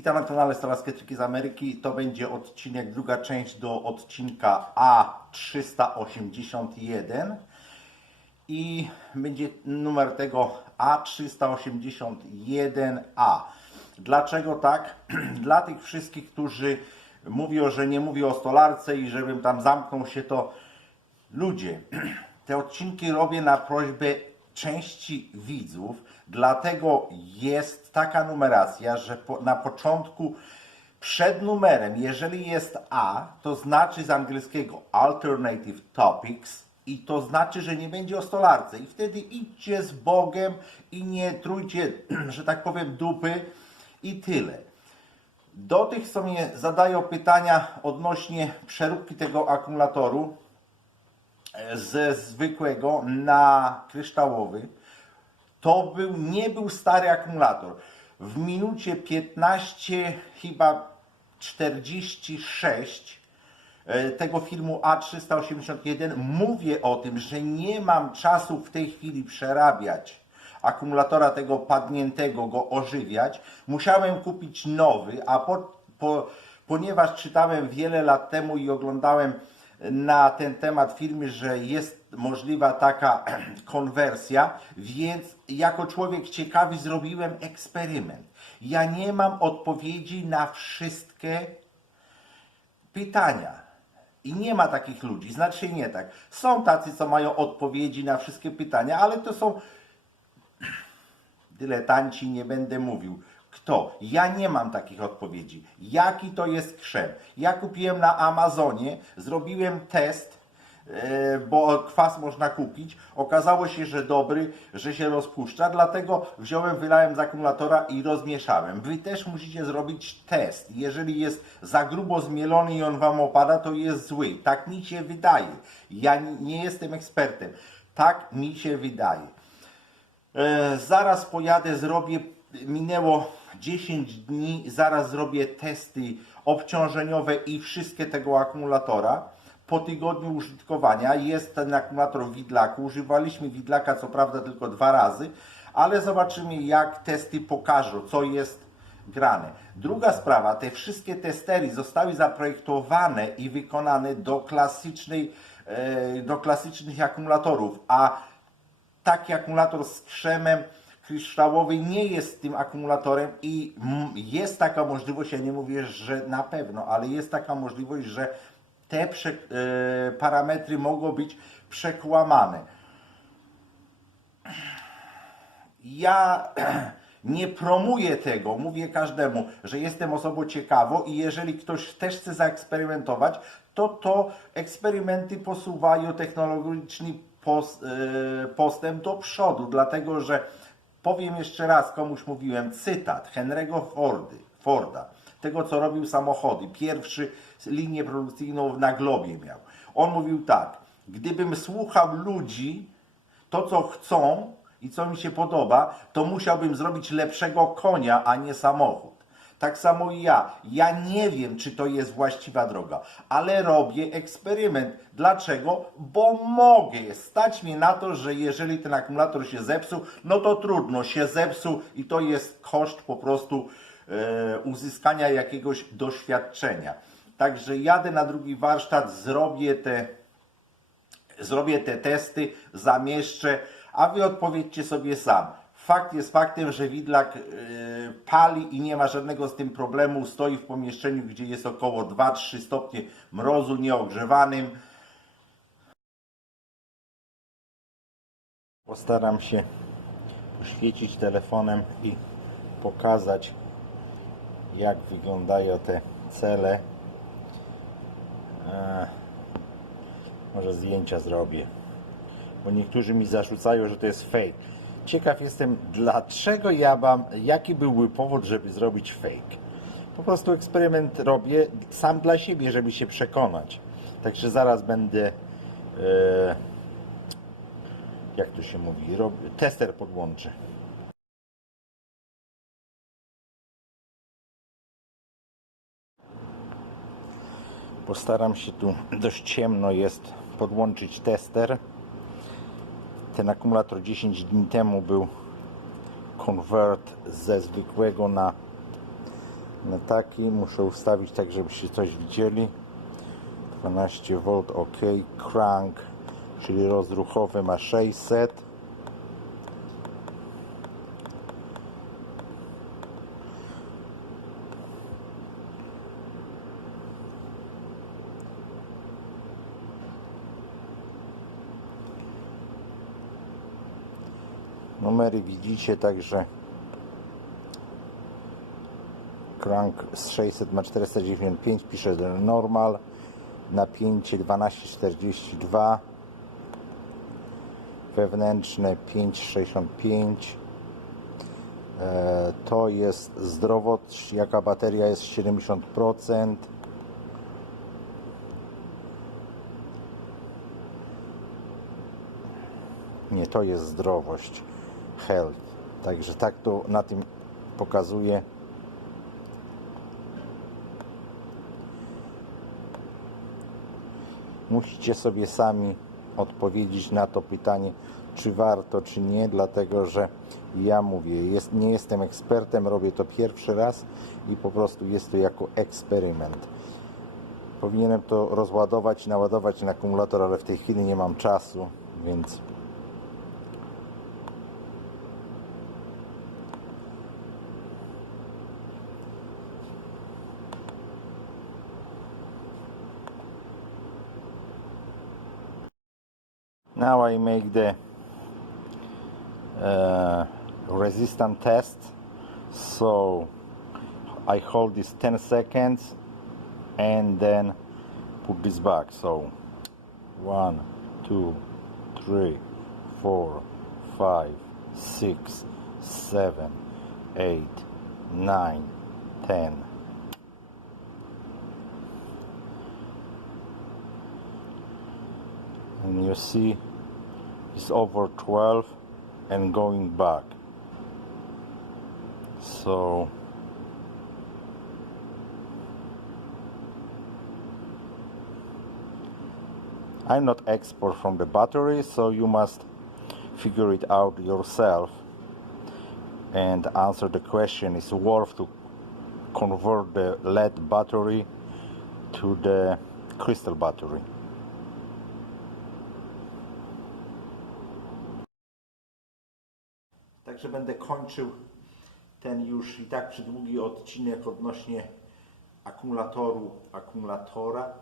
Witam na kanale Stolarskie Triki z Ameryki. To będzie odcinek, druga część do odcinka A381 i będzie numer tego A381A. Dlaczego tak? Dla tych wszystkich, którzy mówią, że nie mówię o stolarce i żebym tam zamknął się, to ludzie, te odcinki robię na prośbę części widzów, dlatego jest taka numeracja, że po, na początku przed numerem, jeżeli jest A, to znaczy z angielskiego Alternative Topics i to znaczy, że nie będzie o stolarce. I wtedy idźcie z Bogiem i nie trójcie, że tak powiem, dupy i tyle. Do tych, co mnie zadają pytania odnośnie przeróbki tego akumulatoru, ze zwykłego na kryształowy, to był, nie był stary akumulator. W minucie 15, chyba 46 e, tego filmu A381 mówię o tym, że nie mam czasu w tej chwili przerabiać akumulatora tego padniętego, go ożywiać. Musiałem kupić nowy, a po, po, ponieważ czytałem wiele lat temu i oglądałem na ten temat filmy, że jest możliwa taka konwersja, więc jako człowiek ciekawy zrobiłem eksperyment. Ja nie mam odpowiedzi na wszystkie pytania. I nie ma takich ludzi, znaczy nie tak. Są tacy, co mają odpowiedzi na wszystkie pytania, ale to są dyletanci, nie będę mówił. Kto? Ja nie mam takich odpowiedzi. Jaki to jest krzem? Ja kupiłem na Amazonie, zrobiłem test, e, bo kwas można kupić. Okazało się, że dobry, że się rozpuszcza, dlatego wziąłem, wylałem z akumulatora i rozmieszałem. Wy też musicie zrobić test. Jeżeli jest za grubo zmielony i on Wam opada, to jest zły. Tak mi się wydaje. Ja nie- jestem ekspertem. Tak mi się wydaje. E, zaraz pojadę, zrobię, minęło 10 dni, zaraz zrobię testy obciążeniowe i wszystkie tego akumulatora. Po tygodniu użytkowania jest ten akumulator w widlaku. Używaliśmy widlaka co prawda tylko dwa razy, ale zobaczymy jak testy pokażą, co jest grane. Druga sprawa, te wszystkie testery zostały zaprojektowane i wykonane do klasycznej, e, do klasycznych akumulatorów, a taki akumulator z krzemem kryształowy nie jest tym akumulatorem i jest taka możliwość, ja nie mówię, że na pewno, ale jest taka możliwość, że te e, parametry mogą być przekłamane. Ja nie promuję tego, mówię każdemu, że jestem osobą ciekawą i jeżeli ktoś też chce zaeksperymentować, to to eksperymenty posuwają technologiczny pos, e, postęp do przodu, dlatego że powiem jeszcze raz, komuś mówiłem, cytat Henry'ego Fordy, Forda, tego co robił samochody, pierwszy linię produkcyjną na globie miał. On mówił tak, gdybym słuchał ludzi, to co chcą i co mi się podoba, to musiałbym zrobić lepszego konia, a nie samochód. Tak samo i ja. Ja nie wiem, czy to jest właściwa droga, ale robię eksperyment. Dlaczego? Bo mogę. Stać mnie na to, że jeżeli ten akumulator się zepsuł, no to trudno, się zepsuł i to jest koszt po prostu e, uzyskania jakiegoś doświadczenia. Także jadę na drugi warsztat, zrobię te zrobię te testy, zamieszczę, a wy odpowiedzcie sobie sam. Fakt jest faktem, że widlak yy, pali i nie ma żadnego z tym problemu. Stoi w pomieszczeniu, gdzie jest około 2-3 stopnie mrozu nieogrzewanym. Postaram się poświecić telefonem i pokazać, jak wyglądają te cele. Eee. Może zdjęcia zrobię. Bo niektórzy mi zarzucają, że to jest fake. Ciekaw jestem, dlaczego ja mam, jaki byłby powód, żeby zrobić fake. Po prostu eksperyment robię sam dla siebie, żeby się przekonać. Także zaraz będę, e, jak to się mówi, rob, tester podłączę. Postaram się tu, dość ciemno jest, podłączyć tester. Ten akumulator 10 dni temu był konwert ze zwykłego na na taki. Muszę ustawić tak, żebyście coś widzieli. 12V OK crank czyli rozruchowy ma 600 numery widzicie także Crank z 600 ma 495, pisze normal, napięcie 1242, wewnętrzne 565. E, to jest zdrowość, jaka bateria jest 70%. Nie, to jest zdrowość, health. Także tak to na tym pokazuje. Musicie sobie sami odpowiedzieć na to pytanie, czy warto, czy nie, dlatego że ja mówię, jest, nie jestem ekspertem, robię to pierwszy raz i po prostu jest to jako eksperyment. Powinienem to rozładować naładować na akumulator, ale w tej chwili nie mam czasu, więc Now I make the uh, resistance test. So I hold this 10 seconds and then put this back. So one, two, three, four, five, six, seven, eight, nine, ten. and you see it's over 12 and going back. So I'm not expert from the battery so you must figure it out yourself. And answer the question is worth to convert the lead battery to the crystal battery Także będę kończył ten już i tak przydługi odcinek odnośnie akumulatoru, akumulatora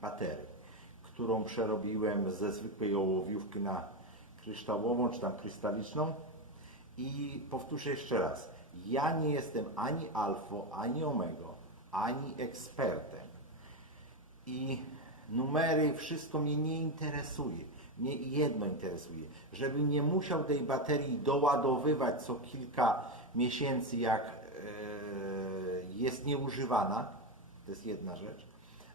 baterii, którą przerobiłem ze zwykłej ołowiówki na kryształową czy tam krystaliczną. I powtórzę jeszcze raz, ja nie jestem ani alfą, ani omego, ani ekspertem. I numery, wszystko mnie nie interesuje. Mnie jedno interesuje, żeby nie musiał tej baterii doładowywać co kilka miesięcy, jak e, jest nieużywana. To jest jedna rzecz.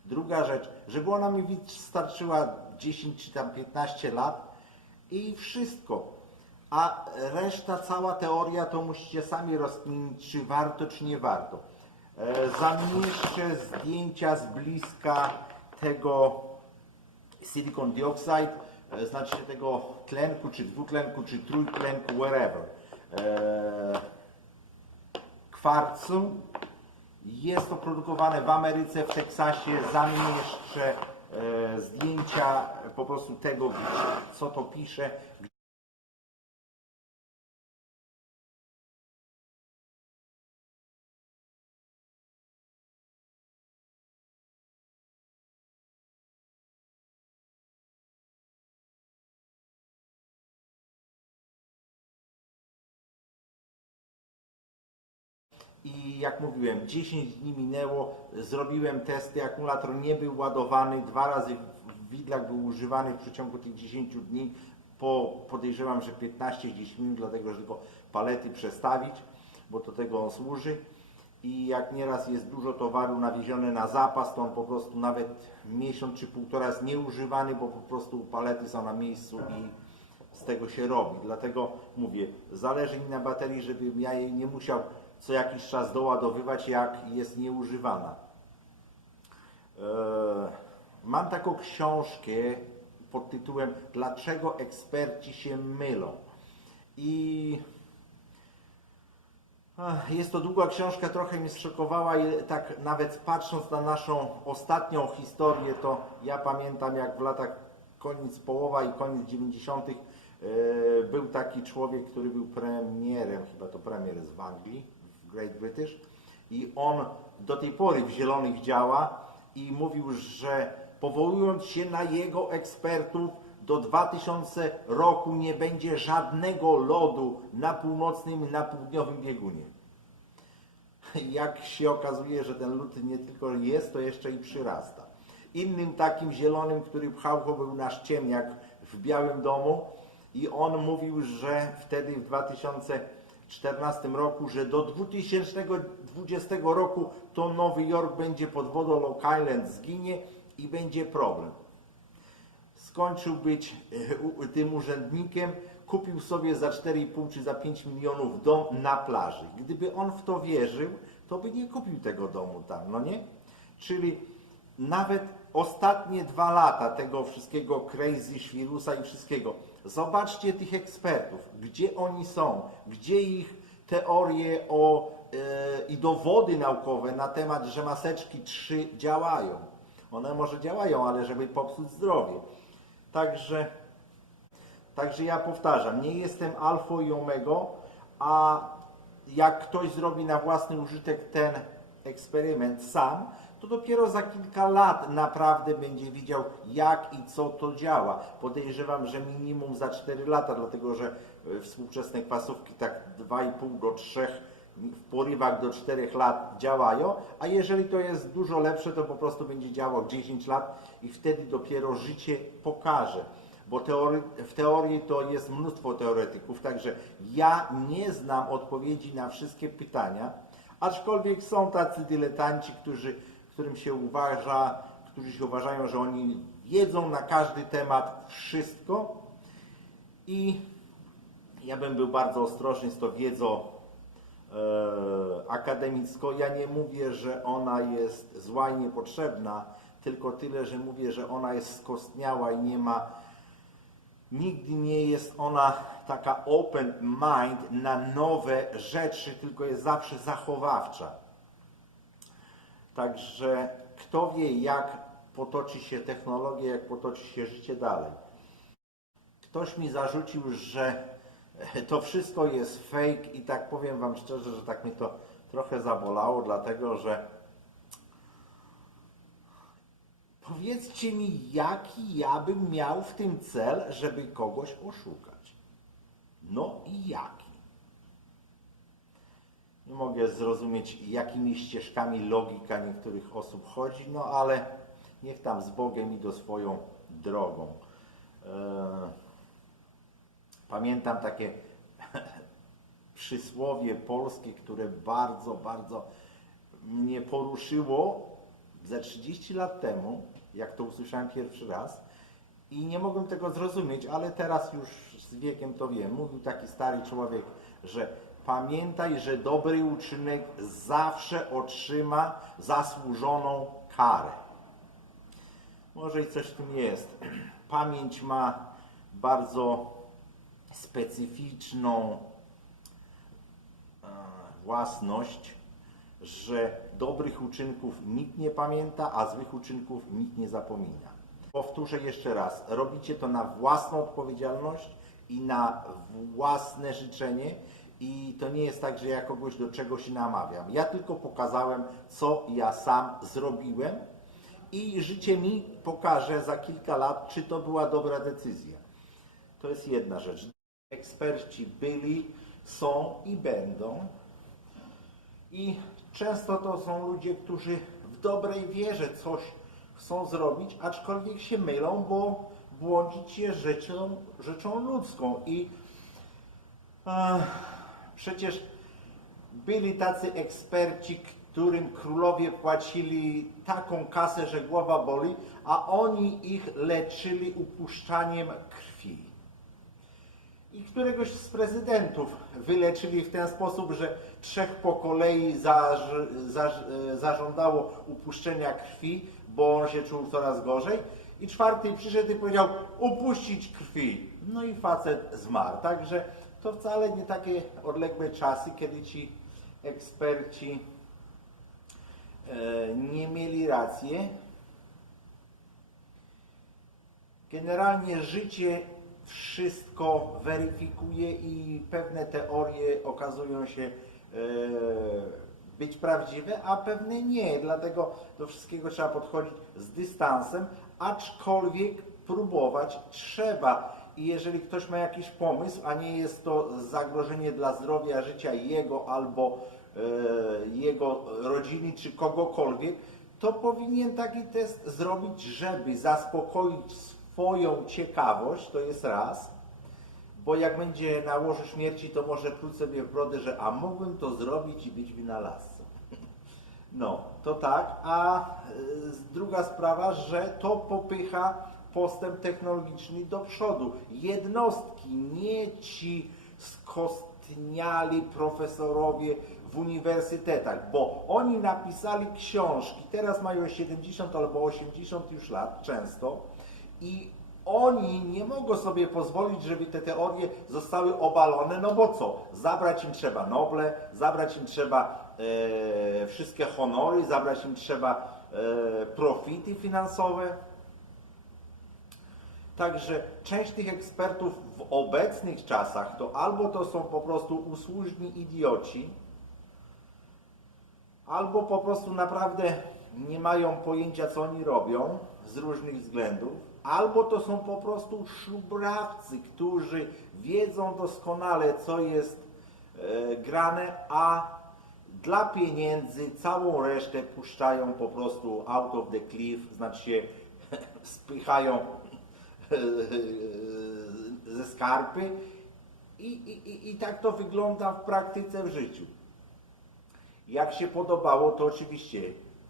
Druga rzecz, żeby ona mi wystarczyła 10 czy tam 15 lat i wszystko. A reszta, cała teoria to musicie sami rozkminić, czy warto, czy nie warto. E, Zamieszczę zdjęcia z bliska tego silicon dioxide, e, znaczy tego tlenku, czy dwutlenku, czy trójtlenku, wherever. E, kwarcu. Jest to produkowane w Ameryce, w Teksasie. Zamieszczę e, zdjęcia po prostu tego, co to pisze. I jak mówiłem, 10 dni minęło, zrobiłem testy, akumulator nie był ładowany, dwa razy widlak był używany w przeciągu tych 10 dni, po, podejrzewam, że 15-10 minut, dlatego że tylko palety przestawić, bo do tego on służy. I jak nieraz jest dużo towaru nawiezione na zapas, to on po prostu nawet miesiąc czy półtora jest nieużywany, bo po prostu palety są na miejscu i z tego się robi. Dlatego mówię, zależy mi na baterii, żebym ja jej nie musiał co jakiś czas doładowywać, jak jest nieużywana. Eee, Mam taką książkę pod tytułem Dlaczego eksperci się mylą? I Ach, Jest to długa książka, trochę mnie zszokowała i tak nawet patrząc na naszą ostatnią historię, to ja pamiętam jak w latach koniec połowa i koniec 90. e, był taki człowiek, który był premierem, chyba to premier w Anglii, Great British i on do tej pory w Zielonych działa i mówił, że powołując się na jego ekspertów do 2000 roku nie będzie żadnego lodu na północnym i na południowym biegunie. Jak się okazuje, że ten lód nie tylko jest, to jeszcze i przyrasta. Innym takim zielonym, który pchał go był nasz ciemniak w Białym Domu i on mówił, że wtedy w 2014 roku, że do 2020 roku to Nowy Jork będzie pod wodą, Long Island zginie i będzie problem skończył być e, tym urzędnikiem, kupił sobie za 4,5 czy za 5 milionów dom na plaży. Gdyby on w to wierzył, to by nie kupił tego domu tam, no nie? Czyli nawet ostatnie dwa lata tego wszystkiego crazy, świrusa i wszystkiego. Zobaczcie tych ekspertów, gdzie oni są, gdzie ich teorie o, e, i dowody naukowe na temat, że maseczki 3 działają. One może działają, ale żeby popsuć zdrowie. Także, także ja powtarzam, nie jestem alfą i omegą, a jak ktoś zrobi na własny użytek ten eksperyment sam, to dopiero za kilka lat naprawdę będzie widział, jak i co to działa. Podejrzewam, że minimum za 4 lata, dlatego że e, współczesne kwasówki tak 2,5 do 3 w porywach do 4 lat działają, a jeżeli to jest dużo lepsze, to po prostu będzie działał 10 lat i wtedy dopiero życie pokaże. Bo w teorii to jest mnóstwo teoretyków, także ja nie znam odpowiedzi na wszystkie pytania, aczkolwiek są tacy dyletanci, którzy, którym się uważa, którzy się uważają, że oni wiedzą na każdy temat wszystko i ja bym był bardzo ostrożny z tą wiedzą e, akademicką. Ja nie mówię, że ona jest zła i niepotrzebna, tylko tyle, że mówię, że ona jest skostniała i nie ma, nigdy nie jest ona taka open mind na nowe rzeczy, tylko jest zawsze zachowawcza. Także kto wie, jak potoczy się technologia, jak potoczy się życie dalej. Ktoś mi zarzucił, że to wszystko jest fake i tak powiem Wam szczerze, że tak mnie to trochę zabolało, dlatego że powiedzcie mi, jaki ja bym miał w tym cel, żeby kogoś oszukać. No i jaki? Nie mogę zrozumieć, jakimi ścieżkami logika niektórych osób chodzi, no ale niech tam z Bogiem idą swoją drogą. Eee, Pamiętam takie przysłowie polskie, które bardzo, bardzo mnie poruszyło ze 30 lat temu, jak to usłyszałem pierwszy raz i nie mogłem tego zrozumieć, ale teraz już z wiekiem to wiem. Mówił taki stary człowiek, że pamiętaj, że dobry uczynek zawsze otrzyma zasłużoną karę. Może i coś w tym jest. Pamięć ma bardzo specyficzną e, własność, że dobrych uczynków nikt nie pamięta, a złych uczynków nikt nie zapomina. Powtórzę jeszcze raz, robicie to na własną odpowiedzialność i na własne życzenie i to nie jest tak, że ja kogoś do czegoś namawiam. Ja tylko pokazałem, co ja sam zrobiłem i życie mi pokaże za kilka lat, czy to była dobra decyzja. To jest jedna rzecz. Eksperci byli, są i będą. I często to są ludzie, którzy w dobrej wierze coś chcą zrobić, aczkolwiek się mylą, bo błądzić jest rzeczą, rzeczą ludzką. I e, przecież byli tacy eksperci, którym królowie płacili taką kasę, że głowa boli, a oni ich leczyli upuszczaniem krwi i któregoś z prezydentów wyleczyli w ten sposób, że trzech po kolei zaż, zaż, zażądało upuszczenia krwi, bo on się czuł coraz gorzej. I czwarty przyszedł i powiedział upuścić krwi. No i facet zmarł. Także to wcale nie takie odległe czasy, kiedy ci eksperci e, nie mieli racji. Generalnie życie wszystko weryfikuje i pewne teorie okazują się e, być prawdziwe, a pewne nie. Dlatego do wszystkiego trzeba podchodzić z dystansem, aczkolwiek próbować trzeba. I jeżeli ktoś ma jakiś pomysł, a nie jest to zagrożenie dla zdrowia, życia jego albo e, jego rodziny czy kogokolwiek, to powinien taki test zrobić, żeby zaspokoić swoją ciekawość, to jest raz, bo jak będzie na łożu śmierci, to może pluć sobie w brodę, że a mógłbym to zrobić i być wynalazcą. No, to tak. A y, druga sprawa, że to popycha postęp technologiczny do przodu. Jednostki, nie ci skostniali profesorowie w uniwersytetach, bo oni napisali książki, teraz mają 70 albo 80 już lat często i oni nie mogą sobie pozwolić, żeby te teorie zostały obalone, no bo co? Zabrać im trzeba Noble, zabrać im trzeba e, wszystkie honory, zabrać im trzeba e, profity finansowe. Także część tych ekspertów w obecnych czasach to albo to są po prostu usłużni idioci, albo po prostu naprawdę nie mają pojęcia, co oni robią z różnych względów, albo to są po prostu szubrawcy, którzy wiedzą doskonale, co jest e, grane, a dla pieniędzy całą resztę puszczają po prostu out of the cliff, znaczy się spychają ze skarpy i, i, i, tak to wygląda w praktyce w życiu. Jak się podobało, to oczywiście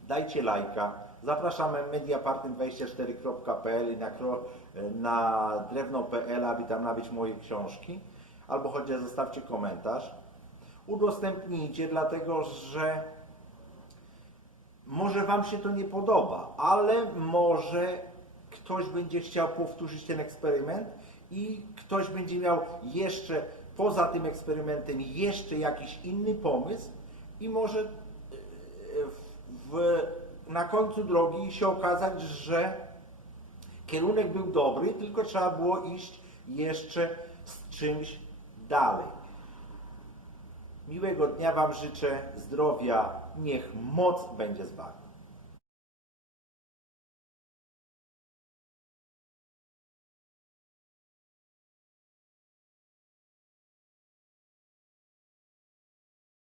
dajcie lajka. Zapraszamy mediapartner24.pl i na, na drewno.pl, aby tam nabyć moje książki. Albo chociaż zostawcie komentarz. Udostępnijcie, dlatego że może Wam się to nie podoba, ale może ktoś będzie chciał powtórzyć ten eksperyment i ktoś będzie miał jeszcze poza tym eksperymentem jeszcze jakiś inny pomysł i może e, w, na końcu drogi się okazać, że kierunek był dobry, tylko trzeba było iść jeszcze z czymś dalej. Miłego dnia Wam życzę, zdrowia, niech moc będzie z Wami.